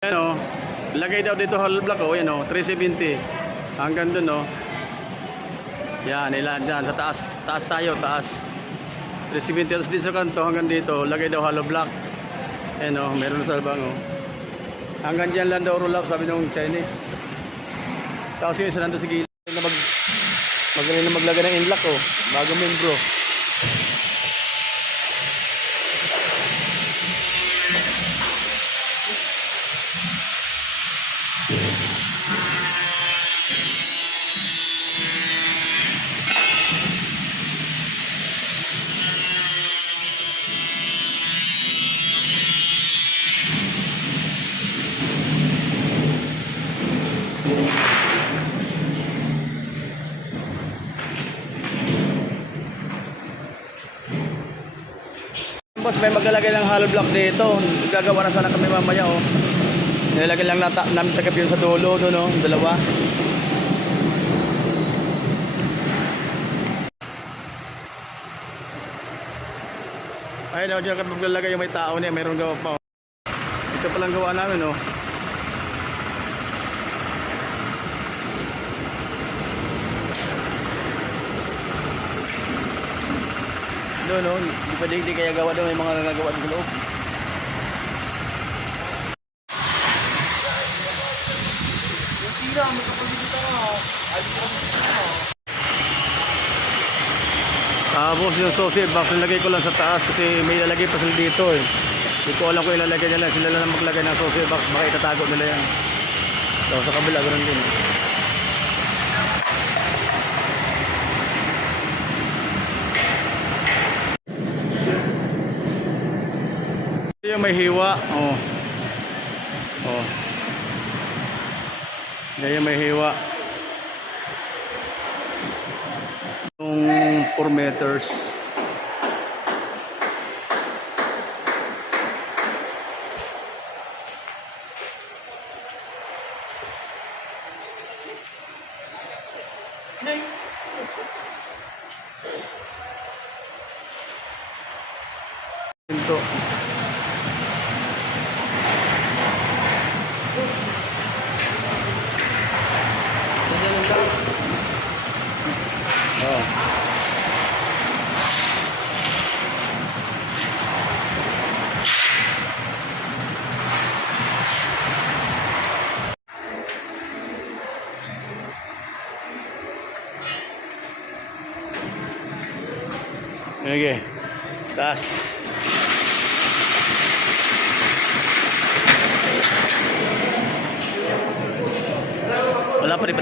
Ano, lagay daw dito hollow block oh, yan oh, 370. Hanggang dun oh. Yan, ilan dyan sa taas. Taas tayo, taas. 370 tapos dito sa kanto hanggang dito, lagay daw hollow block. Yan oh, meron sa bang oh. Hanggang dyan lang daw roll up, sabi ng Chinese. Tapos yung isa nandun sa gilid na magaling na maglagay ng inlock oh, bago membro. Boss, may maglalagay ng hollow block dito. Gagawa na sana kami mamaya oh. Nilalagay lang namin takip yun sa dulo doon oh, dalawa. Ayun oh, dyan kami maglalagay yung may tao niya, mayroong gawa pa oh. Ito palang gawa namin oh. Doon no, hindi kaya gawa doon, may mga nagagawa doon sa loob. Yung tira, may kapagdito na ako. Tapos yung sausage box, nilagay ko lang sa taas kasi may ilalagay pa sila dito eh. Hindi ko alam kung ilalagay nila, sila lang maglagay ng sausage box, baka itatago nila yan. So sa kabila, ganoon din. Yung may hiwa, oh. Oh. Yan may hiwa. Yung 4 meters. Ito. Oh. Okay. Taas. Wala pa rin